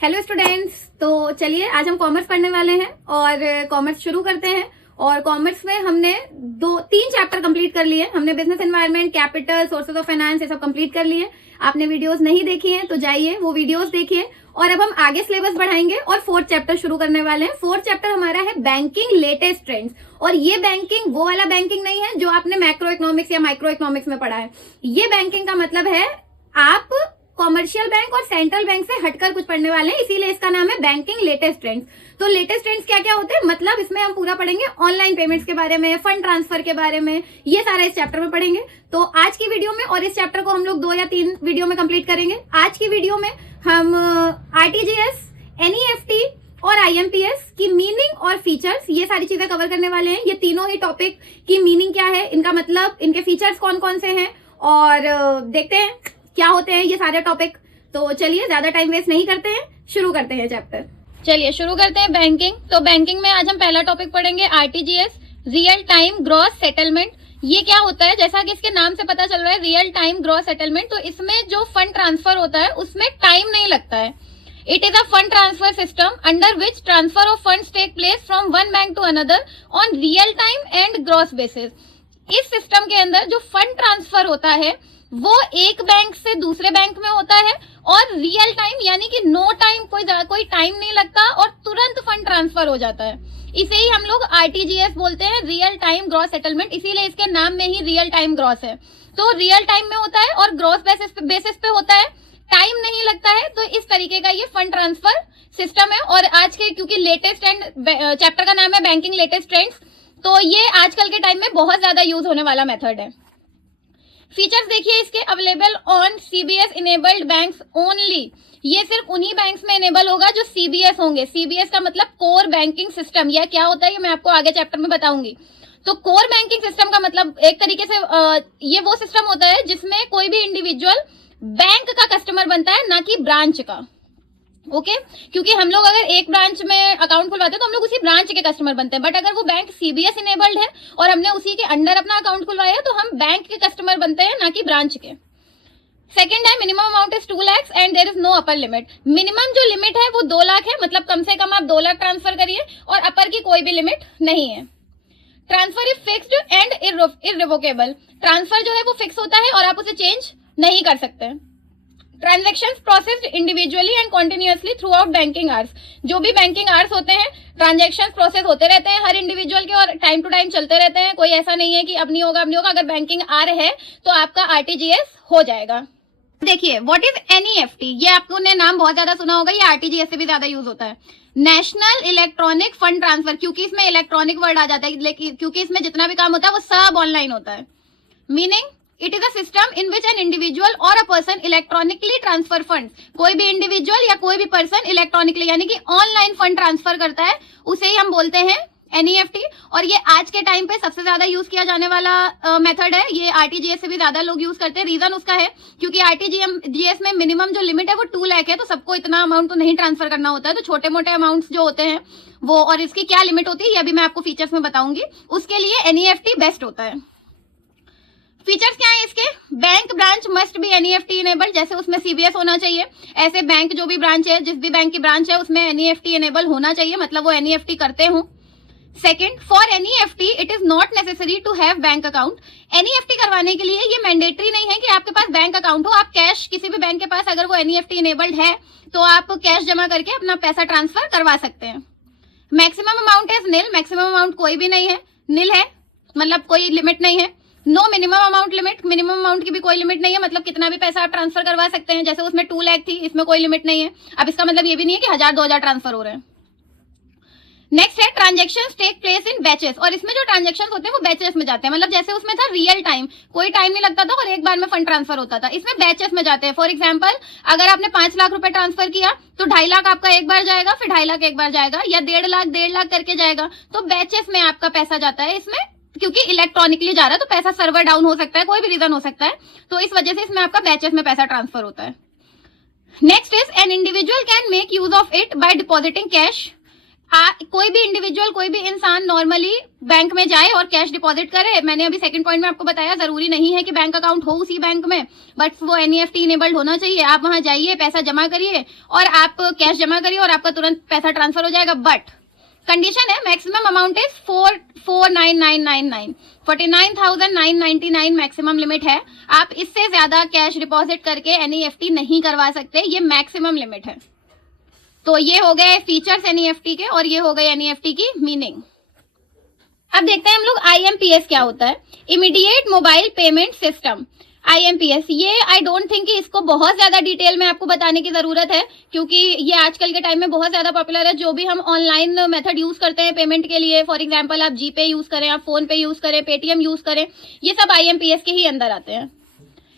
Hello students. तो चलिए आज हम कॉमर्स पढ़ने वाले हैं और कॉमर्स शुरू करते हैं। और कॉमर्स में हमने तीन चैप्टर कंप्लीट कर लिए। हमने business environment, capital, sources of finance, ये सब कंप्लीट कर लिए। आपने वीडियोस नहीं देखी हैं तो जाइए वो वीडियोस देखिए। और अब हम आगे सिलेबस बढ़ाएंगे और फोर्थ चैप्टर शुरू करने वाले हैं। फोर्थ चैप्टर हमारा है बैंकिंग लेटेस्ट ट्रेंड्स। और ये बैंकिंग वो वाला बैंकिंग नहीं है जो आपने मैक्रो इकोनॉमिक्स या माइक्रो इकोनॉमिक्स में पढ़ा है। ये बैंकिंग का मतलब है आप कॉमर्शियल बैंक और सेंट्रल बैंक से हटकर कुछ पढ़ने वाले हैं, इसीलिए इसका नाम है बैंकिंग लेटेस्ट ट्रेंड्स। तो लेटेस्ट ट्रेंड्स क्या क्या होते हैं, मतलब इसमें हम पूरा पढ़ेंगे ऑनलाइन पेमेंट्स के बारे में, फंड ट्रांसफर के बारे में, ये सारा इस चैप्टर में पढ़ेंगे। तो आज की वीडियो में, और इस चैप्टर को हम लोग 2 या 3 वीडियो में कंप्लीट करेंगे। आज की वीडियो में हम आरटीजीएस, एनईएफटी और आईएमपीएस की मीनिंग और फीचर्स, ये सारी चीजें कवर करने वाले हैं। ये तीनों ही टॉपिक की मीनिंग क्या है, इनका मतलब, इनके फीचर्स कौन कौन से हैं, और देखते हैं क्या होते हैं ये सारे टॉपिक। तो चलिए ज्यादा टाइम वेस्ट नहीं करते हैं, शुरू करते हैं चैप्टर। चलिए शुरू करते हैं बैंकिंग। तो बैंकिंग में आज हम पहला टॉपिक पढ़ेंगे RTGS, real time gross settlement. ये क्या होता है, जैसा कि इसके नाम से पता चल रहा है रियल टाइम ग्रॉस सेटलमेंट, तो इसमें जो फंड ट्रांसफर होता है उसमें टाइम नहीं लगता है। It is a fund transfer system under which transfer of funds take place from one bank to another on real time and gross basis. इस सिस्टम के अंदर जो फंड ट्रांसफर होता है वो एक बैंक से दूसरे बैंक में होता है, और रियल टाइम यानी कि नो टाइम, कोई टाइम नहीं लगता और तुरंत फंड ट्रांसफर हो जाता है। इसे ही हम लोग आरटीजीएस बोलते हैं, रियल टाइम ग्रॉस सेटलमेंट, इसीलिए इसके नाम में ही रियल टाइम ग्रॉस है। तो रियल टाइम में होता है और ग्रॉस बेसिस पे होता है, टाइम नहीं लगता है। तो इस तरीके का ये फंड ट्रांसफर सिस्टम है। और आज के, क्योंकि लेटेस्ट एंड चैप्टर का नाम है बैंकिंग लेटेस्ट ट्रेंड्स, तो ये आजकल के टाइम में बहुत ज्यादा यूज होने वाला मेथड है। फीचर्स देखिए इसके, available on CBS enabled banks only. ये सिर्फ उन्हीं बैंक्स में इनेबल होगा जो सीबीएस होंगे। सीबीएस का मतलब कोर बैंकिंग सिस्टम। यह क्या होता है ये मैं आपको आगे चैप्टर में बताऊंगी। तो कोर बैंकिंग सिस्टम का मतलब एक तरीके से ये वो सिस्टम होता है जिसमें कोई भी इंडिविजुअल बैंक का कस्टमर बनता है, ना कि ब्रांच का। ओके क्योंकि हम लोग अगर एक ब्रांच में अकाउंट खुलवाते हैं तो हम लोग उसी ब्रांच के कस्टमर बनते हैं, बट अगर वो बैंक सीबीएस इनेबल्ड है और हमने उसी के अंडर अपना अकाउंट खुलवाया है तो हम बैंक के कस्टमर बनते हैं, ना कि ब्रांच के। सेकंड है minimum amount is 2 lakh and there is no upper limit. Minimum जो लिमिट है वो 2 लाख है, मतलब कम से कम आप 2 लाख ट्रांसफर करिए, और अपर की कोई भी लिमिट नहीं है। Transfer is fixed and irrevocable. Transfer जो है वो फिक्स होता है और आप उसे चेंज नहीं कर सकते। Transactions processed individually and continuously through out banking hours. जो भी बैंकिंग आवर्स होते हैं ट्रांजेक्शंस प्रोसेस होते रहते हैं हर इंडिविजुअल के, और टाइम टू टाइम चलते रहते हैं। कोई ऐसा नहीं है कि अब नहीं होगा अब नहीं होगा। अगर बैंकिंग आवर है तो आपका आरटीजीएस हो जाएगा। देखिए व्हाट इज एनईएफटी, ये आपने नाम बहुत ज्यादा सुना होगा, ये आरटीजीएस से भी ज्यादा यूज होता है। नेशनल इलेक्ट्रॉनिक फंड ट्रांसफर, क्योंकि इसमें इलेक्ट्रॉनिक वर्ड आ जाता है, लेकिन क्योंकि इसमें जितना भी काम होता है वो सब ऑनलाइन होता है। Meaning it is a system in which an individual और a person electronically transfer fund. कोई भी इंडिविजुअल या कोई भी पर्सन इलेक्ट्रॉनिकली यानी कि ऑनलाइन फंड ट्रांसफर करता है, उसे ही हम बोलते हैं एनईएफटी। और ये आज के टाइम पे सबसे ज्यादा यूज किया जाने वाला मेथड है। ये आरटीजीएस से भी ज्यादा लोग यूज करते हैं। रीजन उसका है क्योंकि आरटीजीएस में मिनिमम जो लिमिट है वो 2 लाख है, तो सबको इतना अमाउंट तो नहीं ट्रांसफर करना होता है। तो छोटे मोटे अमाउंट्स जो होते हैं वो, और इसकी क्या लिमिट होती है ये अभी मैं आपको फीचर्स में बताऊंगी, उसके लिए एनईएफटी बेस्ट होता है। फीचर्स क्या है इसके, bank branch must be NEFT enabled. जैसे उसमें सीबीएस होना चाहिए, ऐसे बैंक जो भी ब्रांच है, जिस भी बैंक की ब्रांच है उसमें एनईएफटी इनेबल होना चाहिए, मतलब वो एनईएफटी करते हो। Second, for NEFT it is not necessary to have bank account. NEFT करवाने के लिए ये मैंडेटरी नहीं है कि आपके पास बैंक अकाउंट हो। आप कैश किसी भी बैंक के पास अगर वो एनईएफटी इनेबल्ड है तो आप कैश जमा करके अपना पैसा ट्रांसफर करवा सकते हैं। Maximum amount is nil. Maximum amount कोई भी नहीं है, निल है, मतलब कोई लिमिट नहीं है। No minimum amount limit, minimum amount की भी कोई लिमिट नहीं है, मतलब कितना भी पैसा आप ट्रांसफर करवा सकते हैं। जैसे उसमें 2 लाख थी, इसमें कोई लिमिट नहीं है। अब इसका मतलब ये भी नहीं है कि 1000-2000 ट्रांसफर हो रहे हैं। नेक्स्ट है transactions take place in batches. और इसमें जो ट्रांजेक्शंस होते हैं वो बैचेस में जाते हैं, मतलब जैसे उसमें था रियल टाइम, कोई टाइम नहीं लगता था और एक बार में फंड ट्रांसफर होता था, इसमें बैचेस में जाते हैं। फॉर एग्जांपल अगर आपने 5 लाख रुपए ट्रांसफर किया तो 2.5 लाख आपका एक बार जाएगा, फिर 2.5 लाख एक बार जाएगा, या 1.5 लाख करके जाएगा। तो बैचेस में आपका पैसा जाता है इसमें, क्योंकि इलेक्ट्रॉनिकली जा रहा है तो पैसा सर्वर डाउन हो सकता है, कोई भी रीजन हो सकता है, तो इस वजह से इसमें आपका बैचेस में पैसा ट्रांसफर होता है। Next is an individual can make use of it by depositing cash. कोई भी इंडिविजुअल, कोई भी इंसान नॉर्मली बैंक में जाए और कैश डिपॉजिट करे। मैंने अभी सेकंड पॉइंट में आपको बताया, जरूरी नहीं है कि बैंक अकाउंट हो उसी बैंक में, बट वो एनईएफटी इनेबल्ड होना चाहिए। आप वहां जाइए, पैसा जमा करिए और आप कैश जमा करिए और आपका तुरंत पैसा ट्रांसफर हो जाएगा। बट कंडीशन है, maximum amount is 49,999 maximum limit है। आप इससे ज्यादा कैश डिपॉजिट करके एनईएफटी नहीं करवा सकते, ये मैक्सिमम लिमिट है। तो ये हो गए फीचर्स एनईएफटी के और ये हो गई एनईएफटी की मीनिंग। अब देखते हैं हम लोग आईएमपीएस क्या होता है, immediate mobile payment system. IMPS, ये आई डोंट थिंक कि इसको बहुत ज्यादा डिटेल में आपको बताने की जरूरत है, क्योंकि ये आजकल के टाइम में बहुत ज्यादा पॉपुलर है। जो भी हम ऑनलाइन मेथड यूज करते हैं पेमेंट के लिए, फॉर एग्जांपल आप जीपे यूज करें, आप फोन पे यूज करें, पेटीएम यूज करें, ये सब आईएमपीएस के ही अंदर आते हैं।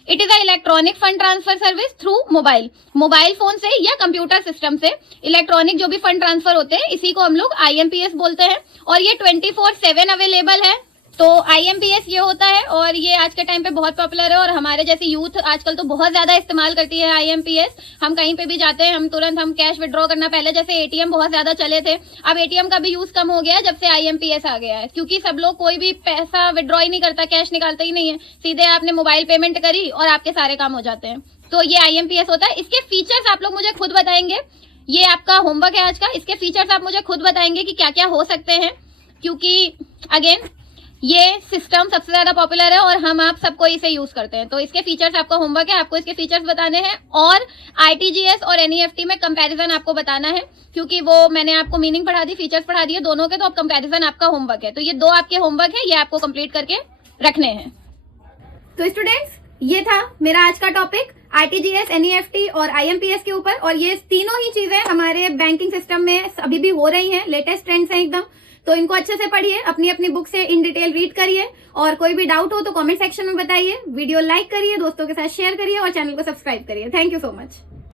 It is a electronic fund transfer service through mobile, mobile phone से या कंप्यूटर सिस्टम से इलेक्ट्रॉनिक जो भी फंड ट्रांसफर होते हैं, इसी को हम लोग आईएमपीएस बोलते हैं। और ये 24/7 अवेलेबल है। तो आईएमपीएस ये होता है और ये आज के टाइम पे बहुत पॉपुलर है और हमारे जैसी यूथ आजकल तो बहुत ज्यादा इस्तेमाल करती है आईएमपीएस। हम कहीं पे भी जाते हैं, हम तुरंत हम कैश विड्रॉ करना, पहले जैसे एटीएम बहुत ज्यादा चले थे, अब एटीएम का भी यूज कम हो गया है जब से आईएमपीएस आ गया है, क्योंकि सब लोग कोई भी पैसा विड्रॉ ही नहीं करता, कैश निकालता ही नहीं है, सीधे आपने मोबाइल पेमेंट करी और आपके सारे काम हो जाते हैं। तो ये आईएमपीएस होता है। इसके फीचर्स आप लोग मुझे खुद बताएंगे, ये आपका होमवर्क है आज का। इसके फीचर्स आप मुझे खुद बताएंगे कि क्या क्या हो सकते हैं, क्योंकि अगेन ये सिस्टम सबसे ज्यादा पॉपुलर है और हम आप सबको इसे यूज करते हैं। तो इसके फीचर्स आपका होमवर्क है, आपको इसके फीचर्स बताने हैं और आईटीजीएस और एनईएफटी में कंपैरिजन आपको बताना है, क्योंकि वो मैंने आपको मीनिंग पढ़ा दी, फीचर्स पढ़ा दिए दोनों के, तो अब कंपैरिजन आपका होमवर्क है। तो ये 2 आपके होमवर्क है, ये आपको कंप्लीट करके रखने हैं। तो स्टूडेंट्स, ये था मेरा आज का टॉपिक आरटीजीएस, एनईएफटी और आईएमपीएस के ऊपर। और ये तीनों ही चीजें हमारे बैंकिंग सिस्टम में अभी भी हो रही हैं, लेटेस्ट ट्रेंड्स हैं एकदम। तो इनको अच्छे से पढ़िए, अपनी अपनी बुक से इन डिटेल रीड करिए और कोई भी डाउट हो तो कमेंट सेक्शन में बताइए। वीडियो लाइक करिए, दोस्तों के साथ शेयर करिए और चैनल को सब्सक्राइब करिए। Thank you so much.